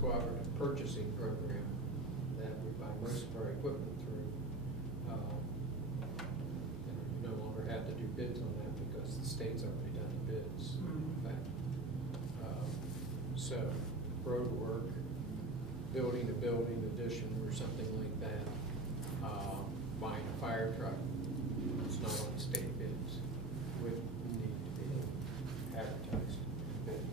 cooperative purchasing program that we buy most of our equipment through. And we no longer have to do bids on that because the state's already done the bids, in fact. So, road work, building a building addition or something like that, buying a fire truck, it's not on state bids, would need to be advertised and bid.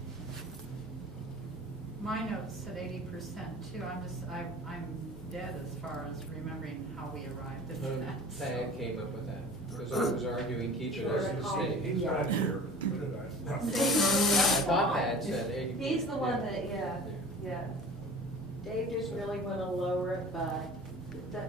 My notes said 80% too. I'm dead as far as remembering how we arrived at that. Thad came up with that, because I was arguing keeping it as a state. He's not here. I thought Thad said 80%. He's the one that, yeah. Dave just really want to lower it, but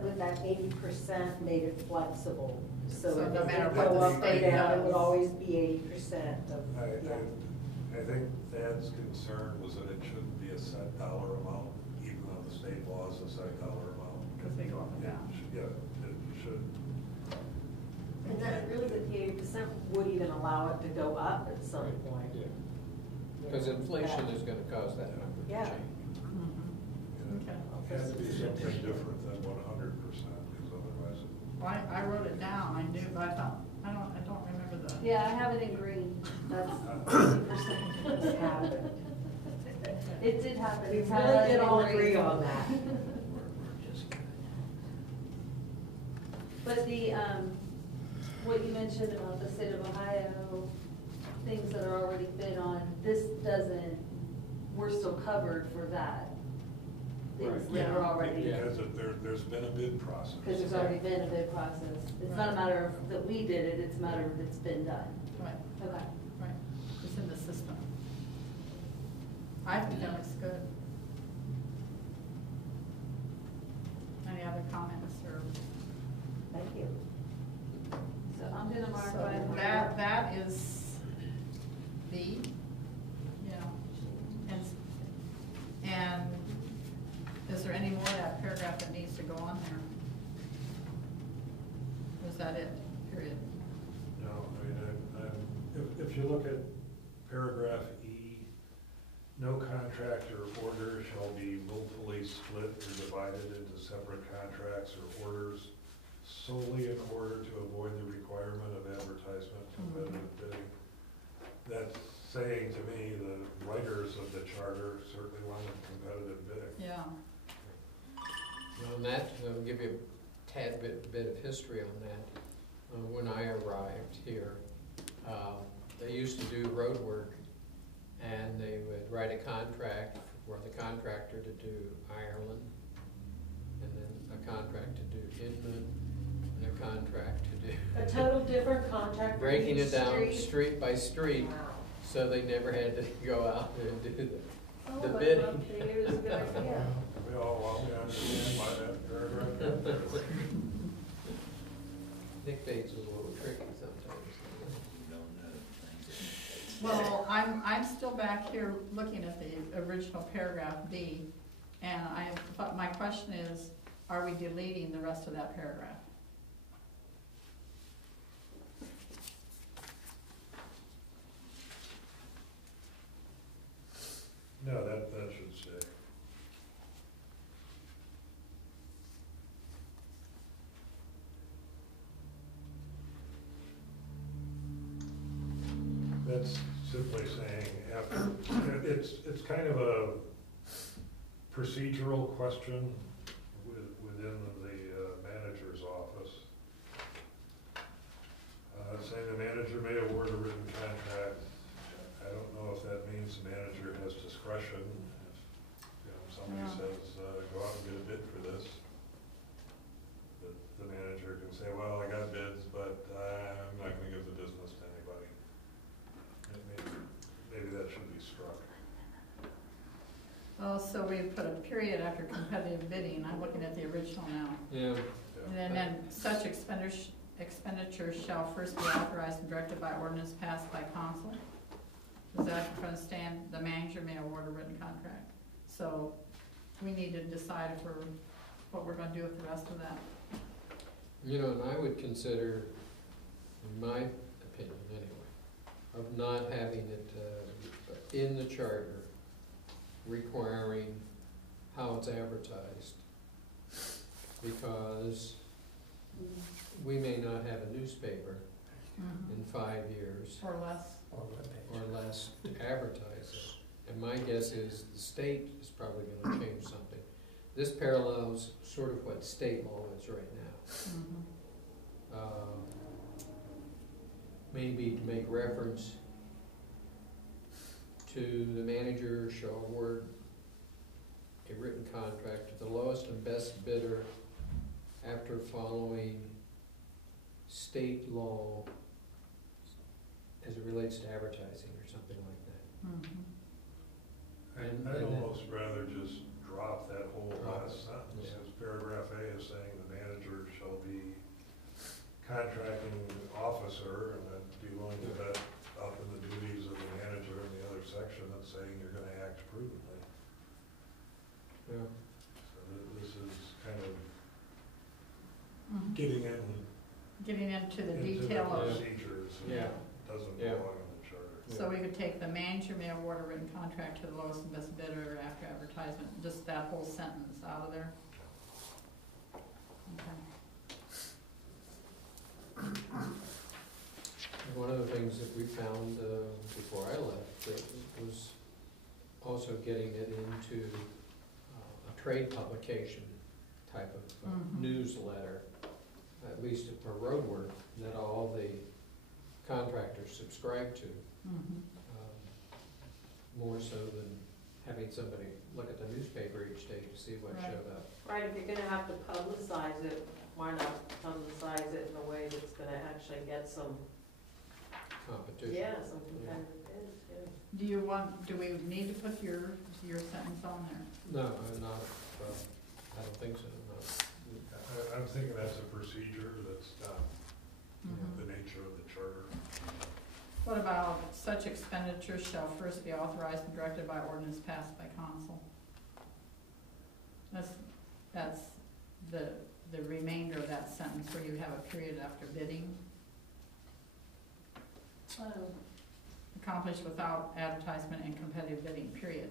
with that 80% made it flexible. So So if no it matter did what go the up or state down, it does. would always be 80% of, I think Thad's concern was that it shouldn't be a set dollar amount, even though the state law is a set dollar amount. Because they go up and down. Yeah, it should. and then really with the 80% would even allow it to go up at some point. Yeah. Because inflation is gonna cause that number to Yeah. change. And Okay. it had to be something different than 100%, because otherwise it. Well, I wrote it down, I knew, but I thought, I don't remember the. Yeah, I have it in green. That's 80%. It happened. It did happen. We It's really highlighted did in all green. agree on that. We're just good. But the, what you mentioned about the state of Ohio, things that are already bid on, this doesn't, we're still covered for that. Things Right. that are already, Yeah. Because there's been a bid process. because there's already been a bid process. It's not a matter of that we did it, it's a matter of it's been done. Right, Okay. right, it's in the system. I think that looks good. Any other comments or? Thank you. So I'm gonna mark So by that is B, yeah. And is there any more of that paragraph that needs to go on there? Or is that it, period? No, I mean, if you look at paragraph E, no contractor order shall be willfully split or divided into separate contracts or orders solely in order to avoid the requirement of advertisement competitive bidding. That's saying to me, the writers of the charter certainly wanted competitive bidding. Yeah, Well, on that, I'll give you a tad bit of history on that. When I arrived here, they used to do road work, and they would write a contract for the contractor to do Ireland, and then a contract to do Inman, and a contract to do. a total different contract. for Breaking each it down street. street by street, Wow. so they never had to go out and do Oh, the but bidding. it was a good idea. We all understand why that paragraph is there. Nick Bates was a little tricky sometimes. well, I'm still back here looking at the original paragraph B, and but my question is, are we deleting the rest of that paragraph? No, that should stay. That's simply saying after, it's kind of a procedural question within the manager's office. Saying the manager may award a written contract. I don't know if that means the manager has discretion. If somebody Yeah. says, go out and get a bid for this, the manager can say, well, I got bids, but I'm not gonna give the business to anybody. Maybe that should be struck. Oh, so we put a period after competitive bidding, I'm looking at the original now. Yeah. Yeah. And then such expenditures shall first be authorized and directed by ordinance passed by council. Is that going to stand, the manager may award a written contract? So we need to decide what we're going to do with the rest of that. You know, and I would consider, in my opinion anyway, of not having it in the charter requiring how it's advertised. Because we may not have a newspaper in 5 years Or less. or less to advertise it. And my guess is the state is probably gonna change something. This parallels sort of what state law is right now. Maybe to make reference to the manager shall award a written contract to the lowest and best bidder after following state law as it relates to advertising or something like that. I'd almost rather just drop that whole last sentence, Yeah. as paragraph A is saying the manager shall be contracting officer, and then be willing to vet up in the duties of the manager in the other section that's saying you're gonna act prudently. Yeah. So this is kind of Mhm. getting in Getting into the into the detail of, procedures, and Yeah. doesn't Yeah. belong in the charter. so we could take the manager may award a written contract to the lowest and best bidder after advertisement, just that whole sentence out of there. Okay. One of the things that we found before I left that was also getting it into a trade publication type of Mhm. newsletter, at least for road work, that all the contractors subscribe to, more so than having somebody look at the newspaper each day to see what Right. showed up. Right, if you're gonna have to publicize it, why not publicize it in a way that's gonna actually get some, Competition. some competitive bids, yeah. Do we need to put your sentence on there? No, I'm not, I don't think so, no. I'm thinking that's a procedure that's not Mhm. the nature of the charter. What about such expenditures shall first be authorized and directed by ordinance passed by council? That's the remainder of that sentence where you have a period after bidding. Accomplished without advertisement and competitive bidding, period.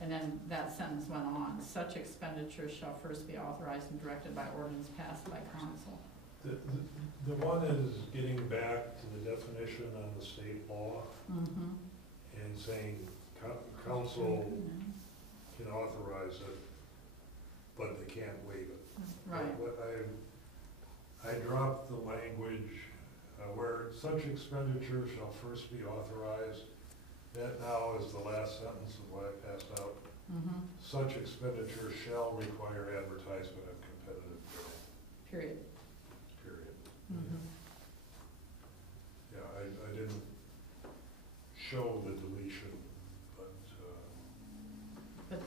And then that sentence went on, such expenditures shall first be authorized and directed by ordinance passed by council. The one is getting back to the definition on the state law and saying council can authorize it, but they can't waive it. Right, What I dropped the language where such expenditure shall first be authorized. That now is the last sentence of what I passed out. Such expenditure shall require advertisement of competitive bidding, period. period. Mhm. Yeah, I didn't show the deletion, but, But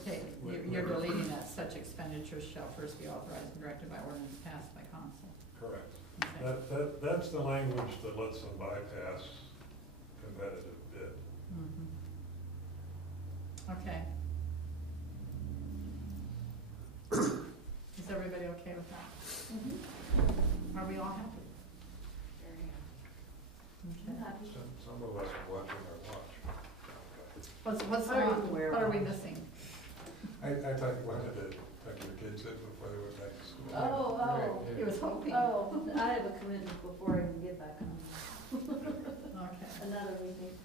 you're deleting that, such expenditures shall first be authorized and directed by ordinance passed by council. correct. Okay. That's the language that lets them bypass competitive bid. Okay. Is everybody okay with that? Are we all happy? Okay. Some of us are watching our watch. What's Are you wrong? aware What are of we it? missing? I thought you wanted to tuck your kids in before they went back to school. Oh, Right, He was hoping. Oh, I have a commitment before I can get back on. Okay. Another meeting.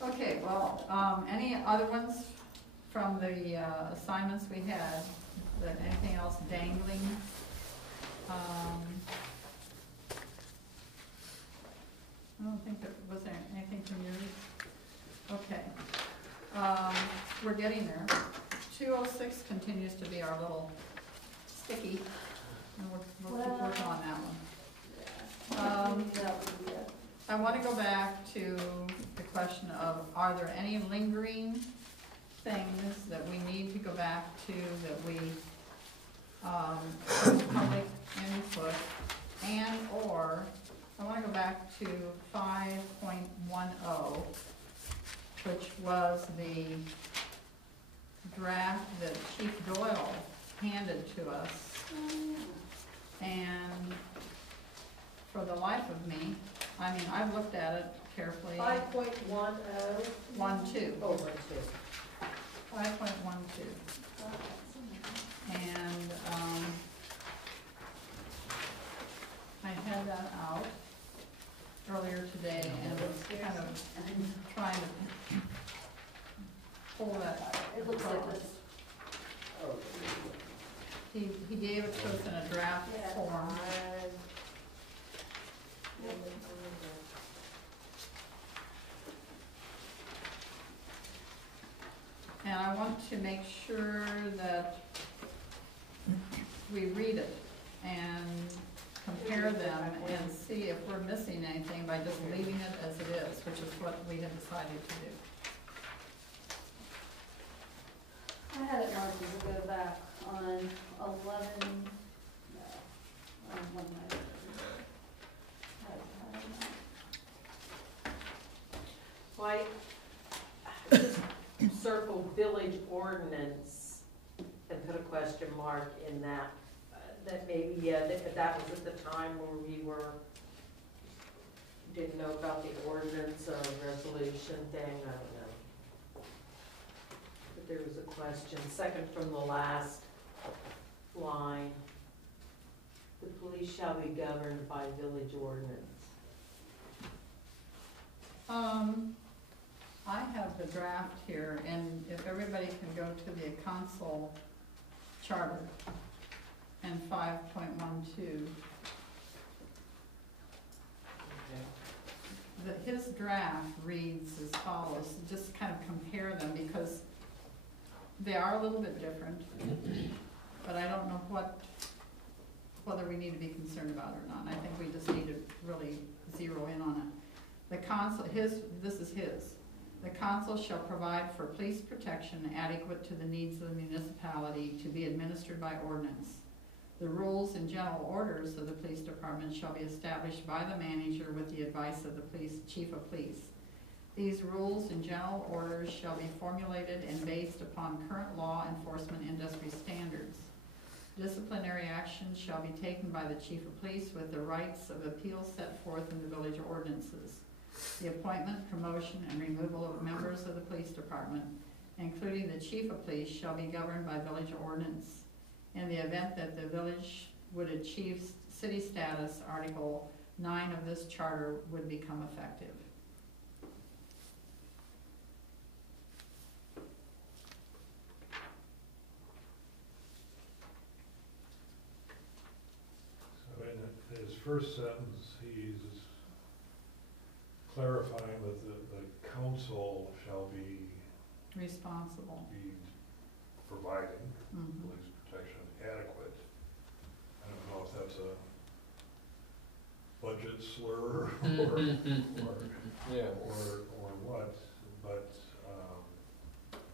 Okay, well, any other ones from the assignments we had? Anything else dangling? I don't think was there anything from yours? Okay. We're getting there. 206 continues to be our little sticky, and we'll keep working on that one. That would be it. I want to go back to the question of, are there any lingering things that we need to go back to, that we, public input, and/or, I want to go back to 5.10, which was the draft that Chief Doyle handed to us. And for the life of me, I mean, I've looked at it carefully. 5.10. 1.2. Over 2. 5.12. get this. He gave it to us in a draft Yeah. form. And I want to make sure that we read it and compare them and see if we're missing anything by just leaving it as it is, which is what we had decided to do. I had it marked as a go back on 11, no, on one night. Why, just circle village ordinance and put a question mark in that, that maybe, yeah, that was at the time where we didn't know about the ordinance or resolution thing, I don't know. But there was a question, second from the last line. The police shall be governed by village ordinance. I have the draft here, and if everybody can go to the council charter and 5.12. His draft reads as follows, just kind of compare them because they are a little bit different, but I don't know whether we need to be concerned about it or not. I think we just need to really zero in on it. The council, this is his. The council shall provide for police protection adequate to the needs of the municipality to be administered by ordinance. The rules and general orders of the police department shall be established by the manager with the advice of the chief of police. These rules and general orders shall be formulated and based upon current law enforcement industry standards. Disciplinary action shall be taken by the chief of police with the rights of appeal set forth in the village ordinances. The appointment, promotion, and removal of members of the police department, including the chief of police, shall be governed by village ordinance. In the event that the village would achieve city status, Article 9 of this charter would become effective. So in his first sentence, he's clarifying that the council shall be Responsible. providing Mhm. police protection adequate. I don't know if that's a budget slur Yeah. or what, but,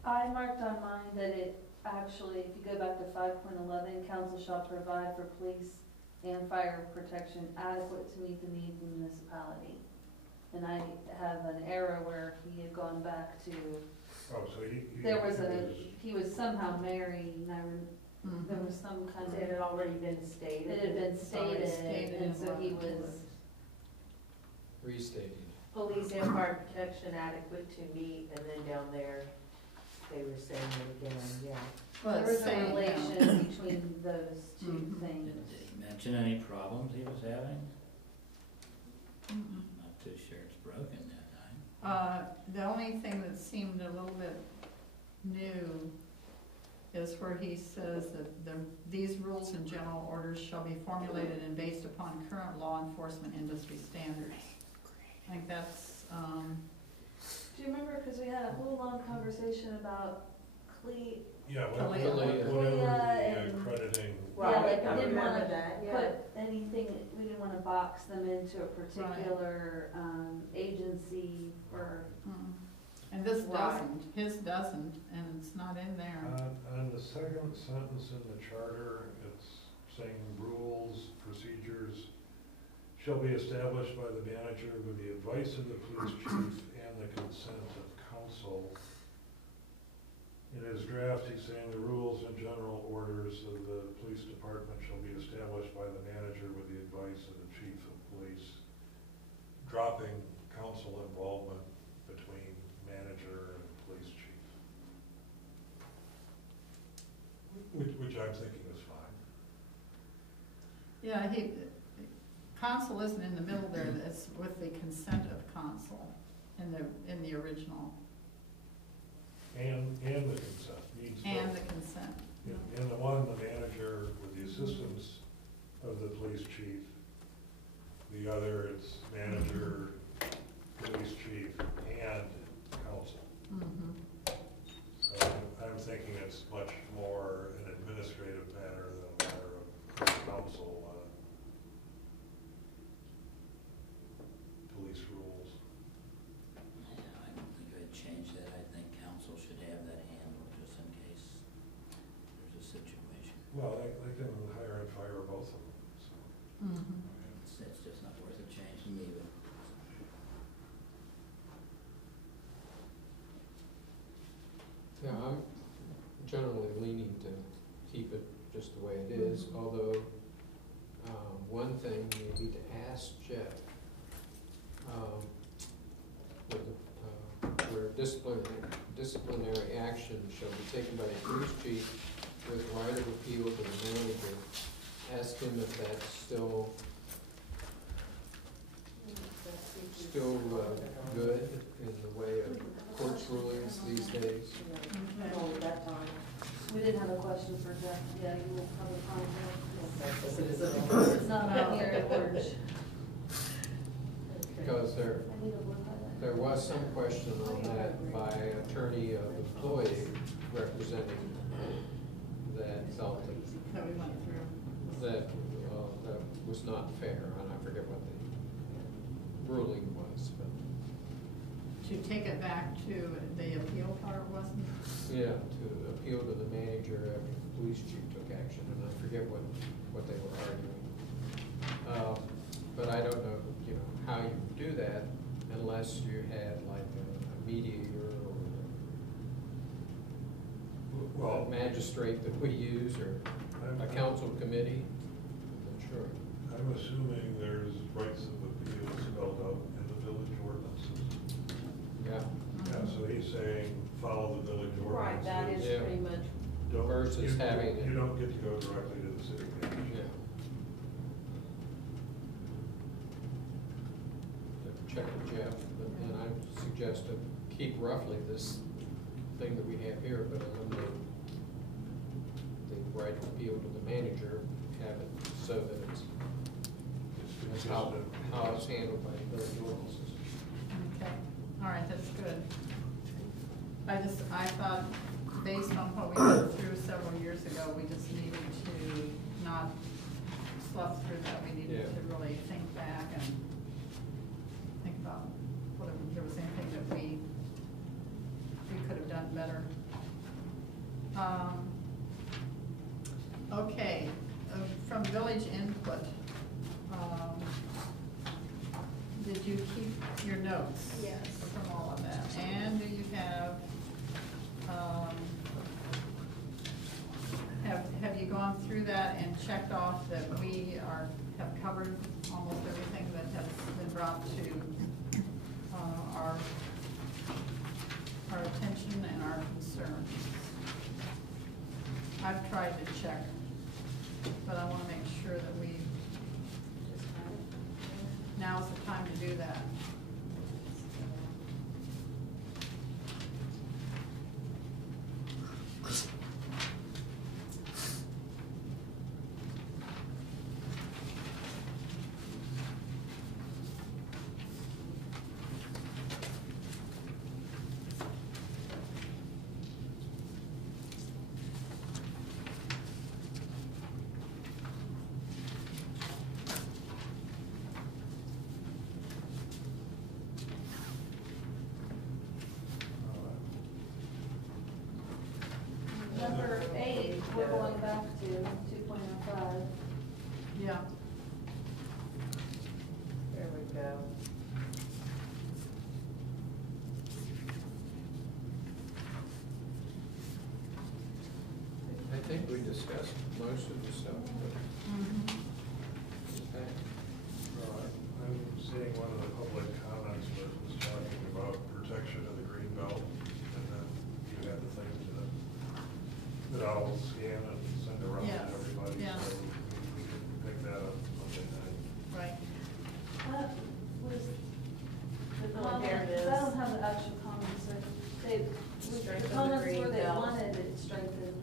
I marked on mine that it actually, if you go back to 5.11, council shall provide for police and fire protection adequate to meet the needs of the municipality. And I have an error where he had gone back to, oh, so he. he was somehow married, and Mhm. there was some kind It of, had already been stated. it had been Already stated, stated and in so he what- was, Restated. Police and fire protection adequate to meet, and then down there, they were saying it again, yeah. Well, there it's was a saying now. relation between those two Mhm. things. Did he mention any problems he was having? Mm-mm. Not too sure it's broken that time. The only thing that seemed a little bit new is where he says that these rules and general orders shall be formulated and based upon current law enforcement industry standards. I think that's, Do you remember, because we had a whole long conversation about Yeah, Kalia. whatever the and- accrediting. Yeah, like we I didn't remember wanna that, yeah. put anything, we didn't wanna box them into a particular, agency or, and this Right. doesn't, his doesn't, and it's not in there. On the second sentence in the charter, it's saying rules, procedures shall be established by the manager with the advice of the police chief and the consent of council. In his draft, he's saying the rules and general orders of the police department shall be established by the manager with the advice of the chief of police, dropping council involvement between manager and police chief. Which I'm thinking is fine. Yeah, council isn't in the middle there, it's with the consent of council in the original. And the consent, needs And the consent. In the one, the manager with the assistance of the police chief. The other, it's manager, police chief, and council. Mhm. So I'm thinking it's much more an administrative matter than a matter of council, police rules. Yeah, I don't think I'd change that. I think council should have that handled just in case there's a situation. Well, they can hire and fire both of them, so. Mhm. It's just not worth a change to me, but. Yeah, I'm generally leaning to keep it just the way it is, although, one thing you need to ask Jeff, where disciplinary action shall be taken by the police chief with right of appeal to the manager, ask him if that's still good in the way of court's rulings these days. Okay. We didn't have a question for Jeff, yeah, you will have a comment. Because it isn't. It's not No. here at work. Because there, I need a blue highlight. there was some question on that by attorney of employee representing that felt That we went through. that was not fair, and I forget what the ruling was, but, To take it back to the appeal part, wasn't it? yeah, to appeal to the manager after the police chief took action, and I forget what they were arguing. But I don't know, how you do that unless you had like a mediator or a magistrate that we use, or a council committee. I'm not sure. I'm assuming there's rights of appeal spelled out in the village ordinances. Yeah, Yeah, so he's saying, follow the village Right, ordinances. that is Yeah. pretty much, Don't- versus you- having- You don't get to go directly to the city manager. yeah. Check with Jeff, and I suggest to keep roughly this thing that we have here, but eliminate the right of appeal to the manager, have it so that that's how it's handled by the village ordinances. Okay, all right, that's good. I thought, based on what we went through several years ago, we just needed to not slough through that. We needed Yeah. to really think back and think about whether there was anything that we could have done better. Okay, from village input, did you keep your notes? Yes. From all of that, and do you have you gone through that and checked off that we have covered almost everything that has been brought to our attention and our concerns? I've tried to check, but I want to make sure that now's the time to do that. Number 8, we're going back to 2.05. Yeah. there we go. I think we discussed most of the stuff, but, okay. I'm seeing one of the public comments that was talking about protection of the green belt, and then you had the thing that I'll scan and send around Yes, to everybody, yeah. so we can pick that up Monday night. Right. What was the Oh, there it comments? is. I don't have the actual comments, or the Strengthen the comments green where they belt. wanted it strengthened.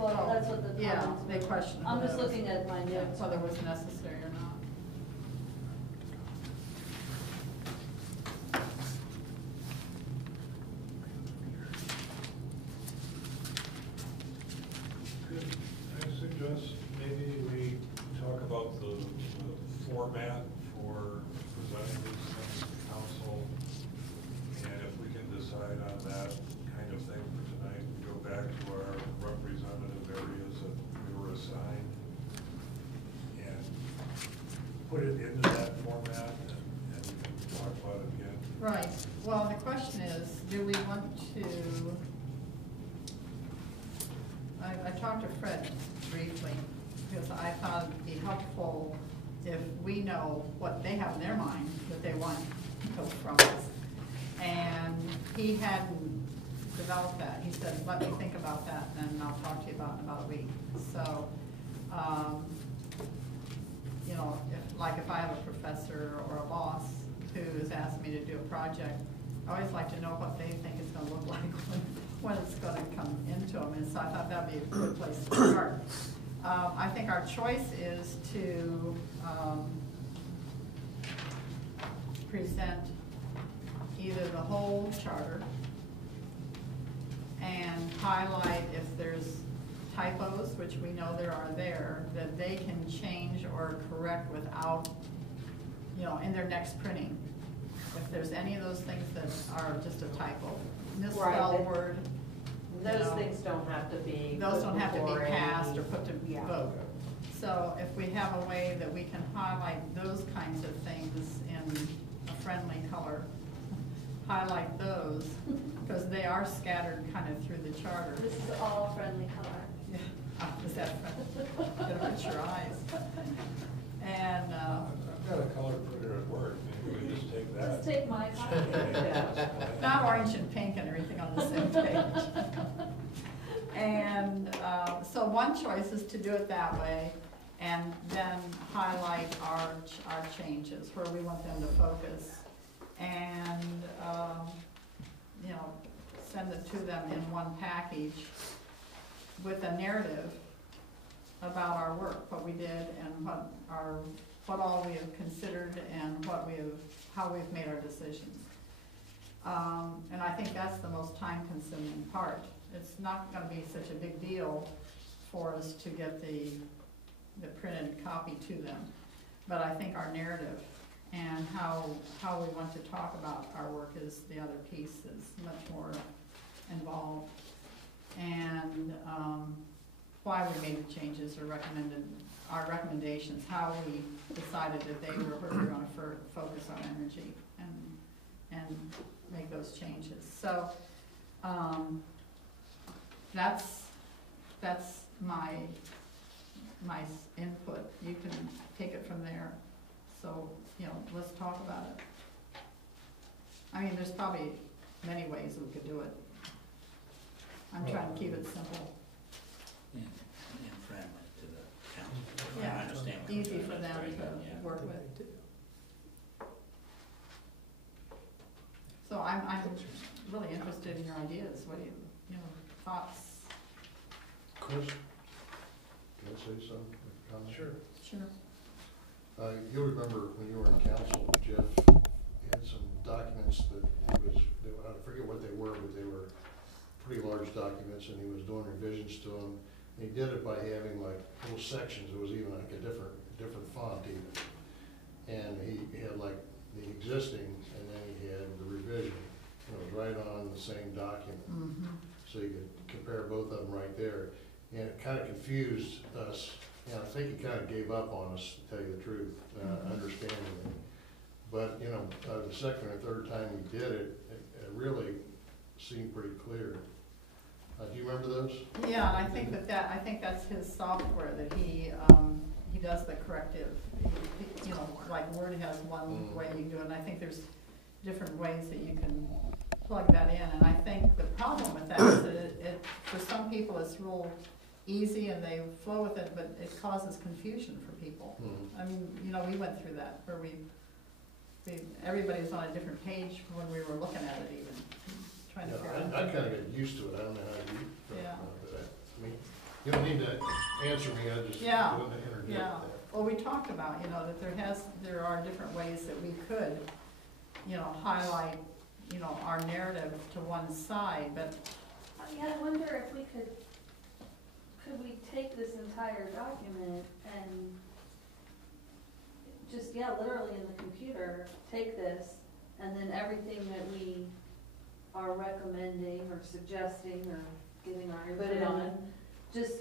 Well, that's what the Yeah, comments they were. questioned I'm just whether it was- looking at my notes. whether it was necessary or not. Could I suggest maybe we talk about the format for presenting these things to council? And if we can decide on that kind of thing for tonight, we go back to our representative areas that we were assigned and put it into that format and we can talk about it again. Right, well, the question is, do we want to, I talked to Fred briefly, because I thought it'd be helpful if we know what they have in their mind that they want from us. And he hadn't developed that. He said, let me think about that, and I'll talk to you about it in about a week. So, you know, if I have a professor or a boss who's asked me to do a project, I always like to know what they think it's gonna look like when it's gonna come into them, and so I thought that'd be a good place to start. I think our choice is to present either the whole charter and highlight if there's typos, which we know there are there, that they can change or correct without, you know, in their next printing. If there's any of those things that are just a typo, misspelled Right. word, Those know, things don't have to be. those put don't have to before be passed any- or put to Yeah. vote. So if we have a way that we can highlight those kinds of things in a friendly color, highlight those, because they are scattered kind of through the charter. This is all friendly color. Yeah. Is that friendly? Gonna hurt your eyes. And, I've got a color printer at work, maybe we just take that. Just take my copy. not orange and pink and everything on the same page. And so one choice is to do it that way, and then highlight our changes, where we want them to focus. And, you know, send it to them in one package with a narrative about our work, what we did and what all we have considered and how we've made our decisions. And I think that's the most time-consuming part. It's not gonna be such a big deal for us to get the printed copy to them. But I think our narrative and how we want to talk about our work is the other piece that's much more involved. And, why we made the changes or our recommendations, how we decided that they were where we were gonna focus our energy and make those changes. So, that's my input. You can take it from there. So, you know, let's talk about it. I mean, there's probably many ways we could do it. I'm trying to keep it simple. And friendly to the council. Yeah, I understand. what easy you're for saying. them That's very good, to yeah. work with. So I'm really interested in your ideas. What do you know, thoughts? Chris, can I say something? Comment? Sure. Sure. You'll remember when you were in council, Jeff had some documents that I forget what they were, but they were pretty large documents, and he was doing revisions to them. And he did it by having like little sections. It was even like a different font even. And he had like the existing, and then he had the revision. And it was right on the same document. Mm-hmm. So you could compare both of them right there. And it kind of confused us, and I think he kind of gave up on us, to tell you the truth, understanding it. But, you know, the second or third time we did it, it really seemed pretty clear. Do you remember those? Yeah, and I think I think that's his software, that he does the corrective. You know, like Word has one way you do it, and I think there's different ways that you can plug that in. And I think the problem with that is that it for some people, it's real easy and they flow with it, but it causes confusion for people. I mean, you know, we went through that, where everybody's on a different page when we were looking at it even, trying to figure out. I kind of got used to it. I don't know how you felt Yeah. about it. I mean, You don't need to answer me, I just Yeah, want to interject yeah. that. Well, we talked about, that there are different ways that we could, highlight, our narrative to one side, but, Yeah, I wonder if we could we take this entire document and just, literally in the computer, take this, and then everything that we are recommending or suggesting or giving our Put it input on. on, just,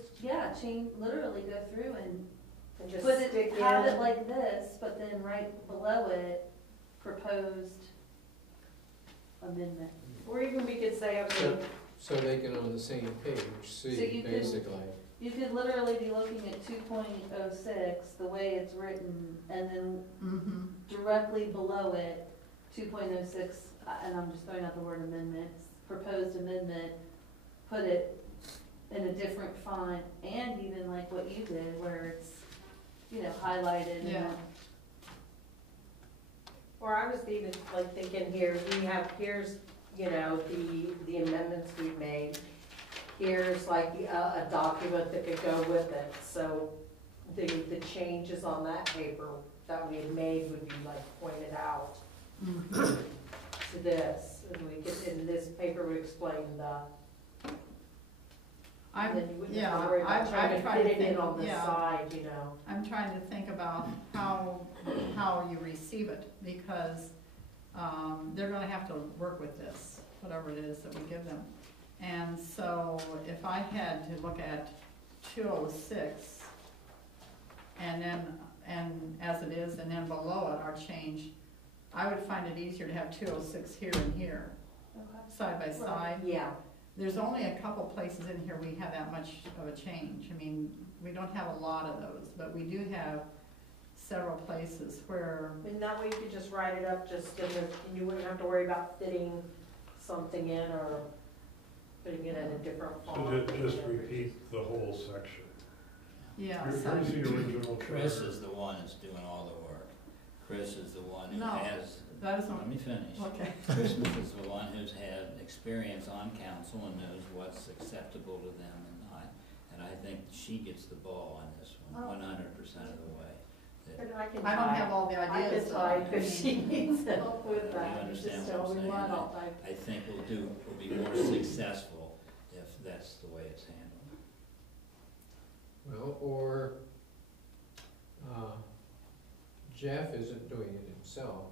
change, literally go through and just put it, stick have in. it like this, but then right below it, proposed amendment. Or even we could say, okay, So they can on the same page So see, you can- basically. You could literally be looking at 2.06, the way it's written, and then mm-hmm, directly below it, 2.06, and I'm just throwing out the word amendments, proposed amendment, put it in a different font, and even like what you did, where it's, highlighted and. Yeah. or I was even like thinking here, here's, the amendments we've made. Here's like a document that could go with it, so the changes on that paper that we had made would be like pointed out mm-hmm. to this, and this paper would explain the, and then you wouldn't have to worry about trying to fit it in on the side, I'm trying to think about how you receive it, because, they're gonna have to work with this, whatever it is that we give them. And so if I had to look at 206, and as it is, and then below it, our change, I would find it easier to have 206 here and here, Okay. side by side. yeah. There's only a couple places in here we have that much of a change. I mean, we don't have a lot of those, but we do have several places where, And that way you could just write it up, and you wouldn't have to worry about fitting something in or putting it in a different So font. just repeat the whole section. yeah. Here's so- the original Chris charter. is the one that's doing all the work. Chris is the one who No. has, That is let not, me finish. okay. Chris is the one who's had experience on council and knows what's acceptable to them and not. And I think she gets the ball on this one, Oh. 100% of the way. That- But I can I don't type. have all the I ideas. can though. type if she needs help with You that. You understand just what I'm tell me saying? what, I'll type. I think we'll be more successful if that's the way it's handled. Well, or, Jeff isn't doing it himself,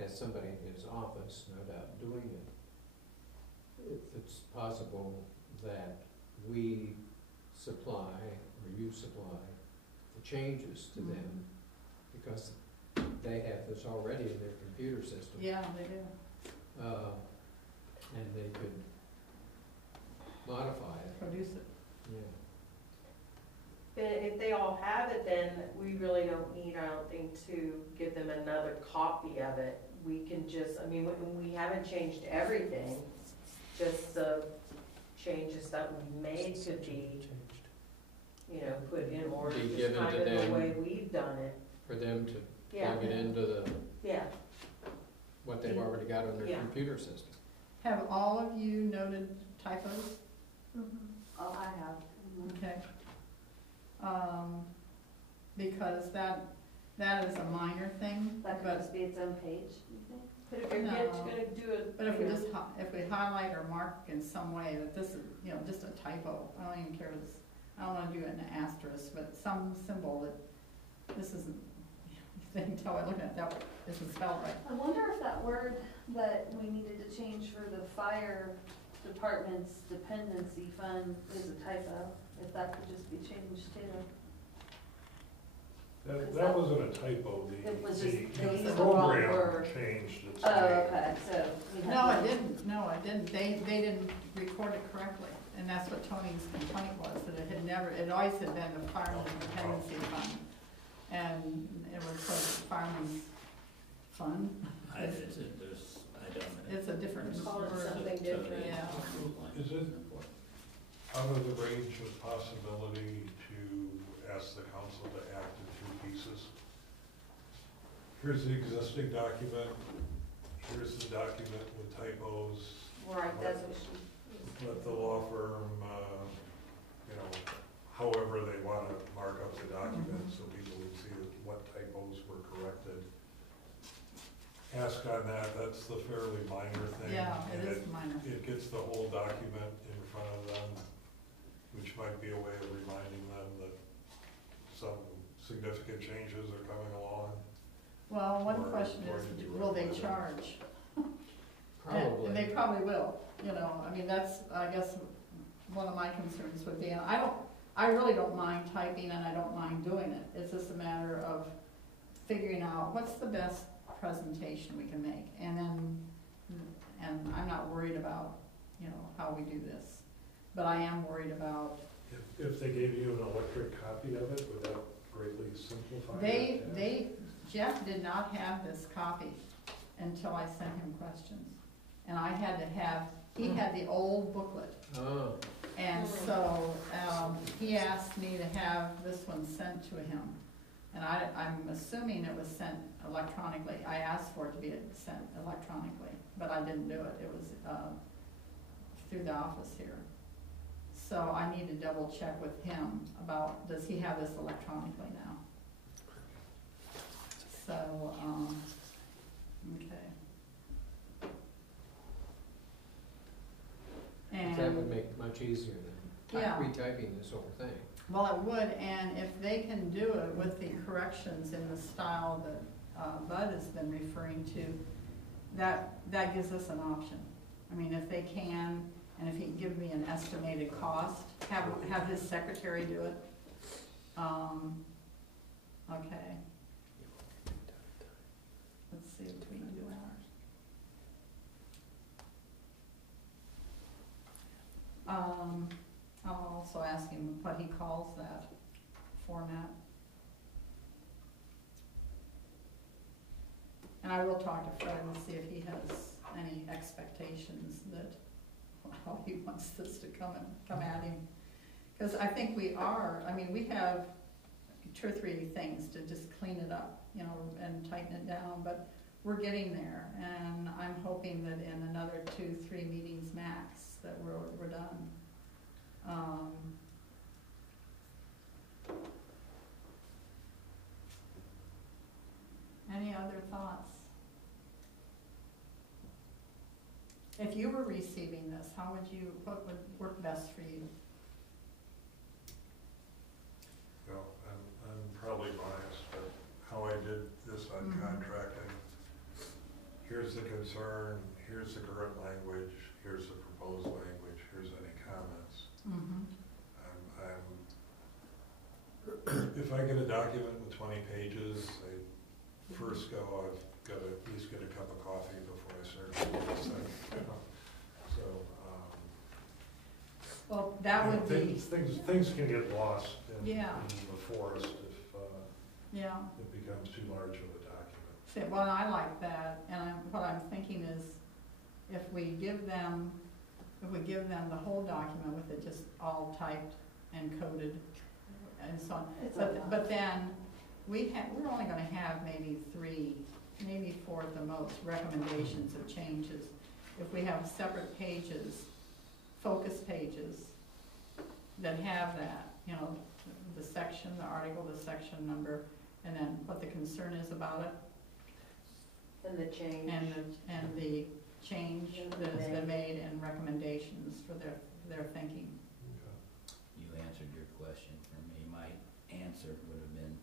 has somebody in his office, no doubt, doing it. It's possible that we supply, or you supply, the changes to them, because they have this already in their computer system. Yeah, they do, And they could modify it, produce it. yeah. If they all have it, then we really don't need, I don't think, to give them another copy of it. We can just, we haven't changed everything, just the changes that we made could be, put in, or Be just given kind to of the them. way we've done it. For them to Yeah, plug it into yeah. what they've already got on their Yeah. computer system. Have all of you noted typos? Oh, I have. Okay. Because that is a minor thing, That could but, just be its own page, you think? But if you're No. gonna do it. but if we just, if we highlight or mark in some way that this is, just a typo, I don't even care if it's, I don't wanna do it in an asterisk, but some symbol that this isn't, they can tell by looking at that, this is spelled right. I wonder if that word that we needed to change for the fire department's dependency fund is a typo, if that could just be changed too. That wasn't a typo, It was just, they the used the wrong program word. changed its Oh, name. okay, so we have. No, to- I didn't, they didn't record it correctly, and that's what Tony's complaint was, that it had never, it always had been the fireman's dependency fund. And it was like fireman's fund, I don't it's a different Call it word. something different. Yeah. Is it out of the range of possibility to ask the council to act in two pieces? Here's the existing document, here's the document with typos. Right, that's what she. Let the law firm, so people would see what typos were corrected. Ask on that, that's the fairly minor thing. Yeah, it and is minor. It gets the whole document in front of them, which might be a way of reminding them that some significant changes are coming along. Well, one Or- question or is, you do will they it. charge? Probably. And they probably will, you know, I mean, that's, I guess, one of my concerns would be, and I really don't mind typing and I don't mind doing it. It's just a matter of figuring out what's the best presentation we can make. And I'm not worried about, you know, how we do this. But I am worried about, If they gave you an electric copy of it, would that greatly simplify it? Jeff did not have this copy until I sent him questions. And I had to have, he had the old booklet. Oh, And so, he asked me to have this one sent to him. And I'm assuming it was sent electronically. I asked for it to be sent electronically, but I didn't do it. It was, through the office here. So I need to double check with him about, does he have this electronically now? So, okay. that would And, make it much easier than Yeah. retyping this whole thing. well, it would, and if they can do it with the corrections in the style that Bud has been referring to, that gives us an option. I mean, if they can, and if he can give me an estimated cost, have his secretary do it. Okay. Let's see if we can do that. I'll also ask him what he calls that format. And I will talk to Fred and see if he has any expectations that, how he wants this to come at him. Because I think we have 2 or 3 things to just clean it up, you know, and tighten it down, but we're getting there. And I'm hoping that in another 2-3 meetings max, that we're done. Any other thoughts? If you were receiving this, what would work best for you? Well, I'm probably biased, but how I did this on Mhm. contracting, here's the concern, here's the current language, here's the proposed language, here's any comments. Mm-hmm. If I get a document with 20 pages, I first go, I've got to at least get a cup of coffee before I start reading this thing, you know? So, Well, that would be, things can get lost in Yeah. the forest if yeah. it becomes too large of a document. See, well, I like that, and what I'm thinking is, if we give them the whole document with it just all typed and coded and so on, It's a lot. but then we're only gonna have maybe 3, maybe 4 at the most, recommendations of changes. If we have separate pages, focus pages, that have that, you know, the section, the article, the section number, and then what the concern is about it, And the change. and the change that has been made and recommendations for their thinking. You answered your question for me. My answer would have been,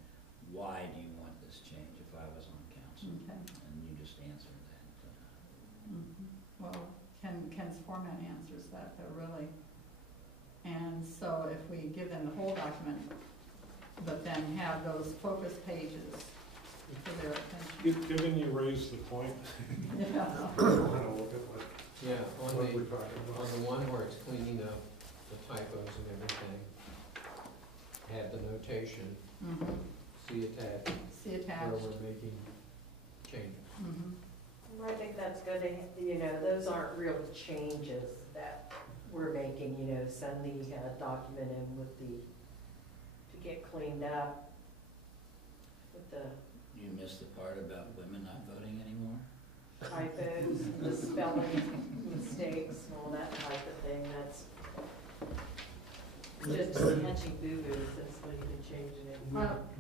why do you want this change if I was on council? Okay. And you just answered that. Mhm. Well, Ken's format answers that, though, really. And so if we give them the whole document, but then have those focus pages for their attention. Given you raised the point, Yeah. I want to look at Yeah, what on we're the, talking on about. the one where it's cleaning up the typos and everything, have the notation, Mhm. see attached, See where attached. we're making changes. Mhm. Well, I think that's good, you know, those aren't real changes that we're making, you know, send the document in with to get cleaned up with the You missed the part about women not voting anymore? typos, the spelling mistakes, and all that type of thing, Just catchy boo-boos, that's what you can change it in.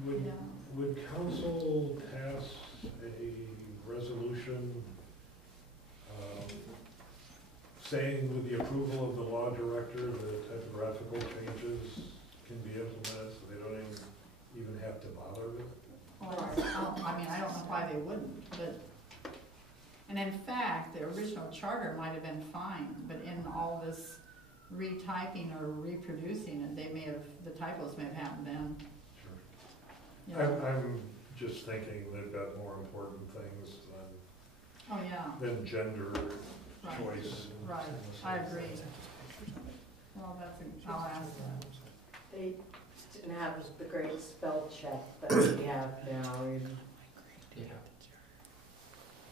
Would, Yeah. would council pass a resolution, saying with the approval of the law director, the typographical changes can be implemented, so they don't even have to bother with it? Well, I mean, I don't know why they wouldn't, but, and in fact, the original charter might have been fine, but in all this retyping or reproducing it, they may have, the typos may have happened then. Sure. You know. I'm just thinking they've got more important things Oh, yeah, than gender right, choice. right, I agree. Well, I'll ask that. They didn't have the great spell check that we have now, and Yeah.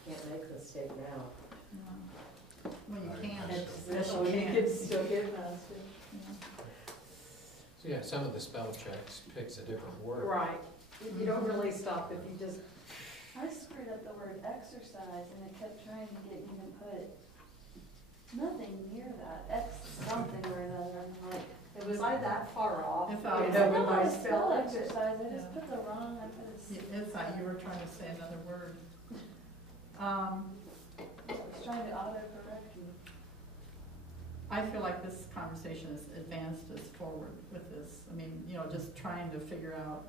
can't make the mistake now. Yeah. Well, you can. Yes, you can. can still get past it. Yeah. So yeah, some of the spell checks picks a different word. Right, you don't really stop if you just, I screwed up the word exercise and it kept trying to get me to put nothing near that, X something or another, I'm like, it was I that far off. If I you was- know, I with know my I spell spell exercise, I just Yeah. put the wrong, I put I thought you were trying to say another word. I was trying to autocorrect you. I feel like this conversation has advanced us forward with this. I mean, you know, just trying to figure out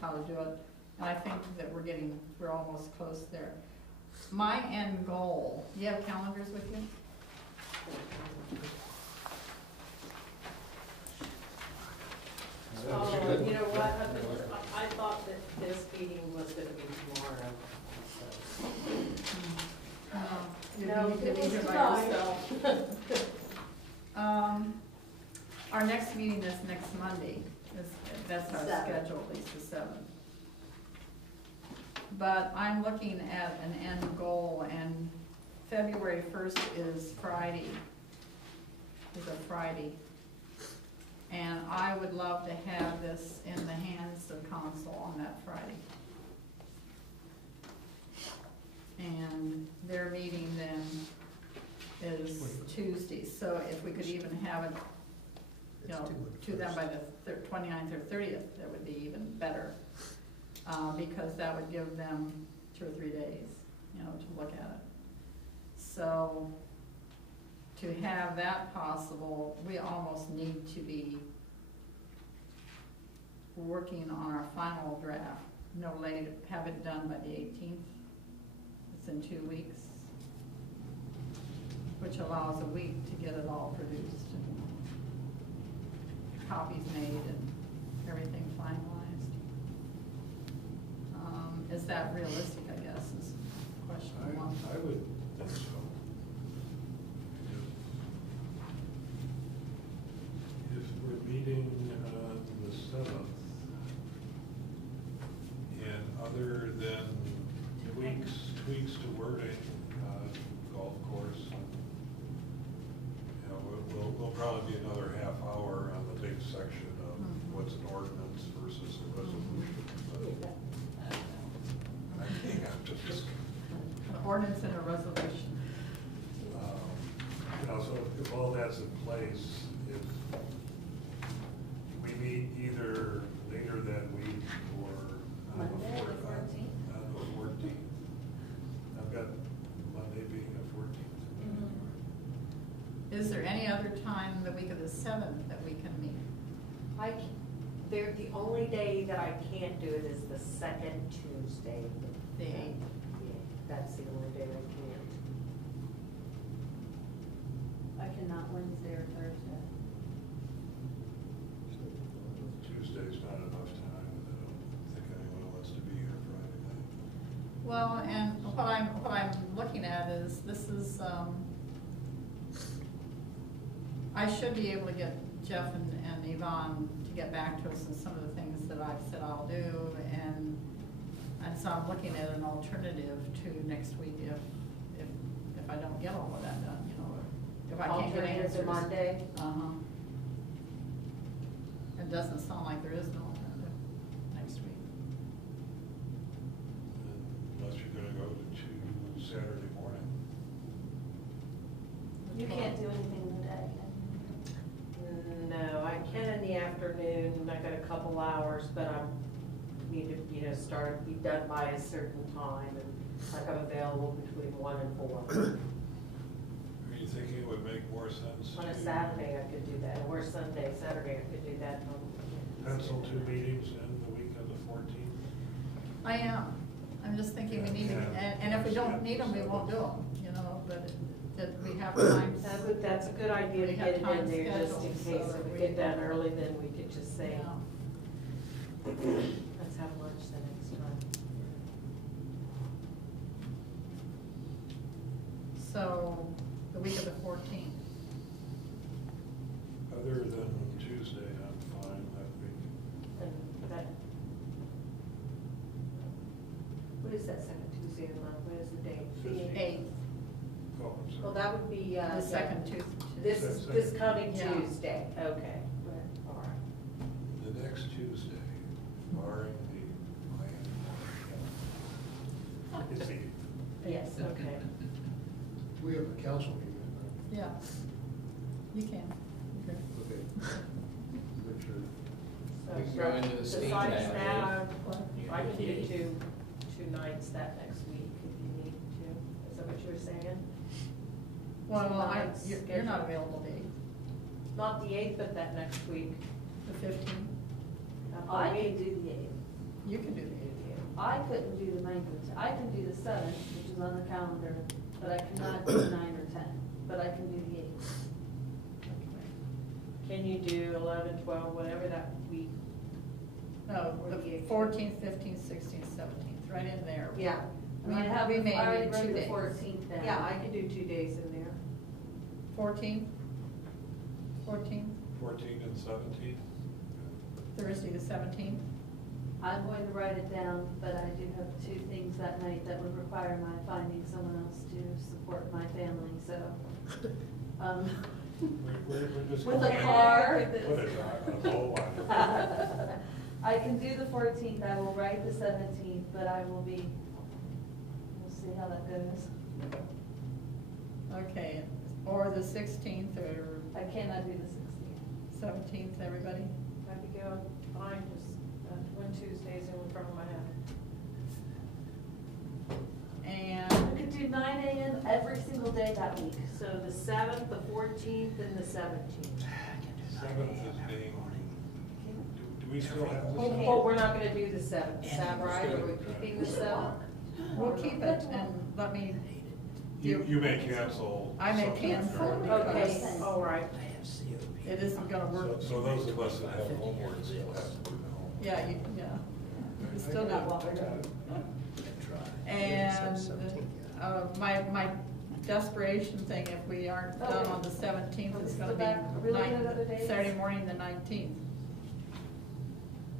how to do it. And I think that we're almost close there. My end goal, you have calendars with you? Oh, you know what, I thought that this meeting was gonna be tomorrow, so. No, You it can was do it by tonight. yourself. Our next meeting is next Monday, that's our Seventh. schedule, at least the seventh. But I'm looking at an end goal, and February 1st is Friday, is a Friday. And I would love to have this in the hands of council on that Friday. And their meeting then is Tuesday, so if we could even have it, you know, to them by the 29th or 30th, that would be even better. Because that would give them 2 or 3 days, you know, to look at it. So, to have that possible, we almost need to be working on our final draft, no later, have it done by the 18th. It's in 2 weeks, which allows a week to get it all produced and copies made and everything finalized. Is that realistic, I guess, is question one. I would think so. If we're meeting on the 7th, and other than tweaks to wording, golf course, you know, we'll probably be another half hour on the big section of what's an ordinance versus a resolution. But I think I'm just, An ordinance and a resolution. you know, so if all that's in place, if we meet either later that week or on the Monday, the 14th? On the 14th. I've got Monday being the 14th. Is there any other time the week of the 7th that we can meet? The only day that I can't do it is the second Tuesday. The 8th? Yeah, that's the only day I can't. I cannot Wednesday or Thursday. Tuesday's not enough time, and I don't think anyone wants to be here Friday night. Well, and what I'm looking at is, this is, I should be able to get Jeff and Yvonne to get back to us on some of the things that I've said I'll do, and so I'm looking at an alternative to next week if I don't get all of that done, you know, if I can't get Alternative answers. to Monday? Uh-huh. It doesn't sound like there is no alternative next week. Unless you're gonna go to Saturday morning. You can't do anything in the day, can you? No, I can in the afternoon, I got a couple hours, but need to, be done by a certain time, and like I'm available between 1 and 4. Are you thinking it would make more sense On a to Saturday, I could do that, or Sunday, Saturday, I could do that. pencil 2 meetings in the week of the 14th? I am. I'm just thinking we need, and if we don't need them, we won't do them, but that we have time. That's a good idea to We get have it time in there, just in scheduled, case so if we we- get done early, then we could just say, Yeah. let's have lunch the next time. So, the week of the 14th. Other than Tuesday, I'm fine that week. And that, what is that second Tuesday of the month? What is the date? The 8th, Oh, I'm sorry. Well, that would be, the second Tuesday. this coming Yeah. Tuesday, okay. All right. The next Tuesday, barring the Miami. It's the, Yes, okay. We have a council meeting, Yeah, you can. Okay. okay? Make sure. So We can go into the steam besides pad, that, Yeah. I can do two nights that next week if you need to. Is that what you were saying? Well, you're Schedule. not available the 8th, Not the 8th, but that next week. the 15th. I can do the 8th. You can do the 8th. I couldn't do the 9th or 10th. I can do the 7th, which is on the calendar, but I cannot do 9 or 10, but I can do the 8th. Can you do 11, 12, whatever that week? No, Or the the 18th. 14th, 15th, 16th, 17th, right in there. Yeah. And I have, We may I already need read 2 the days. 14th then. Yeah, I can do 2 days in there. 14th, 14th and 17th. Thursday the 17th. I'm going to write it down, but I do have 2 things that night that would require my finding someone else to support my family, so. We're just. With a going- car. Put it on a bow line. I can do the 14th, I will write the 17th, but I will be, we'll see how that goes. Okay, or the 16th or I cannot do the 16th. 17th, everybody? I could go, fine, just one Tuesdays in front of my head. And I could do 9 a.m. every single day that week. So the 7th, the 14th, and the 17th. 7th is being, do we still have this? Oh, we're not gonna do the 7th, is that right? Are we keeping the 7th? we'll keep it and let me, You may cancel. I may sometime cancel. during the Okay, day. all right. it isn't gonna work. So those of us that have homework still have to do the homework. Yeah, you still got one. And, my desperation thing, if we aren't done on the 17th, is gonna be Really good other days? Saturday morning, the 19th.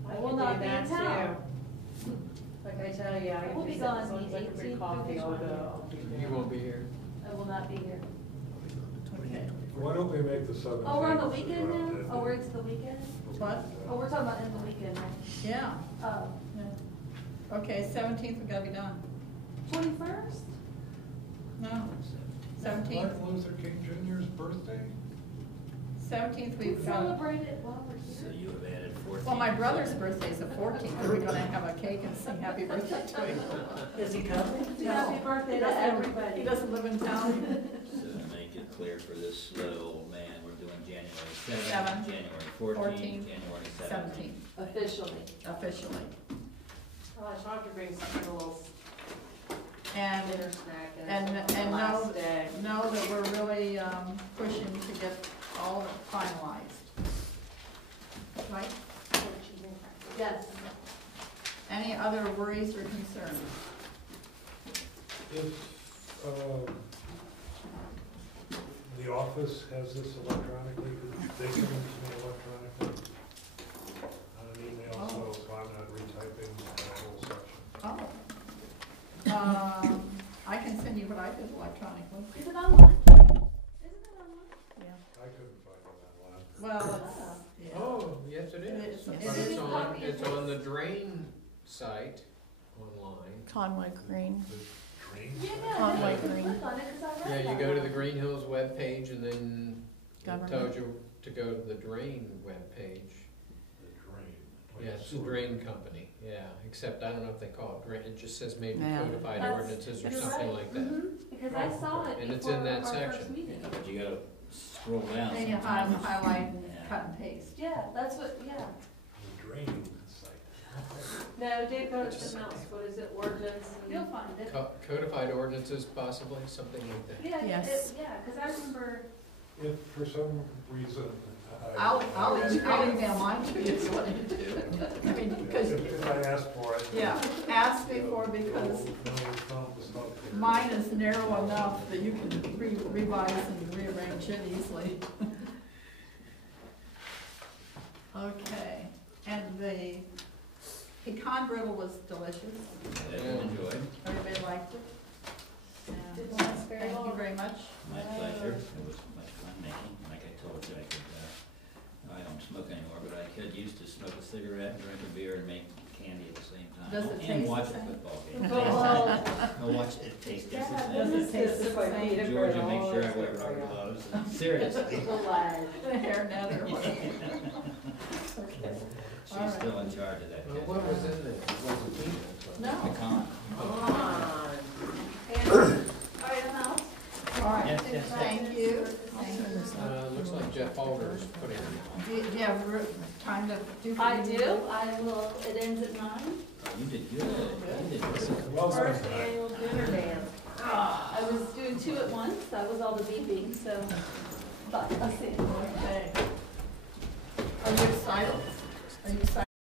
I will not be in town. Like I tell you, I I will be just, gone as long as I can bring 18th coffee, I'll through the go. I'll be there. You won't be here. I will not be here. Okay. Why don't we make the 17th? Oh, we're on the weekend now? Oh, we're into the weekend? What? Oh, we're talking about in the weekend now. Yeah. Oh, Yeah. Okay, 17th, we gotta be done. 21st? No, 17th. Martin Luther King Jr.'s birthday? 17th, We we've got, celebrate it while we're So here. you have added 14. well, my brother's birthday's the 14th, are we gonna have a cake and sing happy birthday to him? Is he coming? Happy birthday He to doesn't- everybody. He doesn't live in town. So to make it clear for this slow old man, we're doing January 7th, Seven. January 14th, 14th, January 17th. 17th, Officially. officially. Well, I tried to bring something a little And, dinner snack and the last know, day. know that we're really, pushing to get all of it finalized. Right? Yes. Any other worries or concerns? If, the office has this electronically, they send it to me electronically on an email, so I'm not retyping that whole section. Oh. I can send you what I did electronically. Is it online? Isn't it online? Yeah. I couldn't find it online. Well, it's, yeah. Oh, yes, it It is. is. But It it's is. on, it's on the drain site online. Conway Green. The drain? Yeah, Conway I can Green. click on it 'cause I read Yeah, you that go to one. the Greenhills webpage and then it Government. tells you to go to the drain webpage. It's a drain company, yeah, except I don't know if they call it drain, it just says maybe Yeah. codified That's- ordinances or you're something right. like that. Mhm, because I saw it And it's before in that our first section. meeting. Yeah, but you gotta scroll down And you sometimes. highlight and Yeah. cut and paste. Yeah, that's what, yeah. The draining site. No, Dave, go to the mouse, what is it, ordinance? and- You'll find it. Codified ordinances possibly, something like that. Yeah, Yes. yeah, because I remember, If for some reason. I'll email mine to you if you want me to do it. I mean, because, If I ask for it. yeah, ask me for it because mine is narrow enough that you can revise and rearrange it easily. Okay, and the pecan brittle was delicious. That you enjoyed. Everybody liked it. And Didn't last very thank you long. very much. My pleasure. It was much fun making. Like I told you, I don't smoke anymore, but I could used to smoke a cigarette, drink a beer, and make candy at the same time. Does it taste And the watch a same? football game. Well, I'll watch it taste just the yeah, Does same. it taste the if I same? eat it for Georgia, all make sure I those wear things, rubber yeah. gloves. Seriously. Glad. The hairnet or whatever. Okay. She's All right. still in charge of that. Well, what was in there? It wasn't peanuts, was it? No. Pecan. Come on. and, all right, Mouse. All right, Yes, yes, yes. thank you. Thank you. Looks like Jeff Alder is putting it on. Do you have time to do? I do, I will, it ends at 9. Oh, you did good. You did good. Well done, First Matt. annual dinner dance. I was doing 2 at once, that was all the beeping, so, but, I'll see. Okay. Are you excited? Are you excited?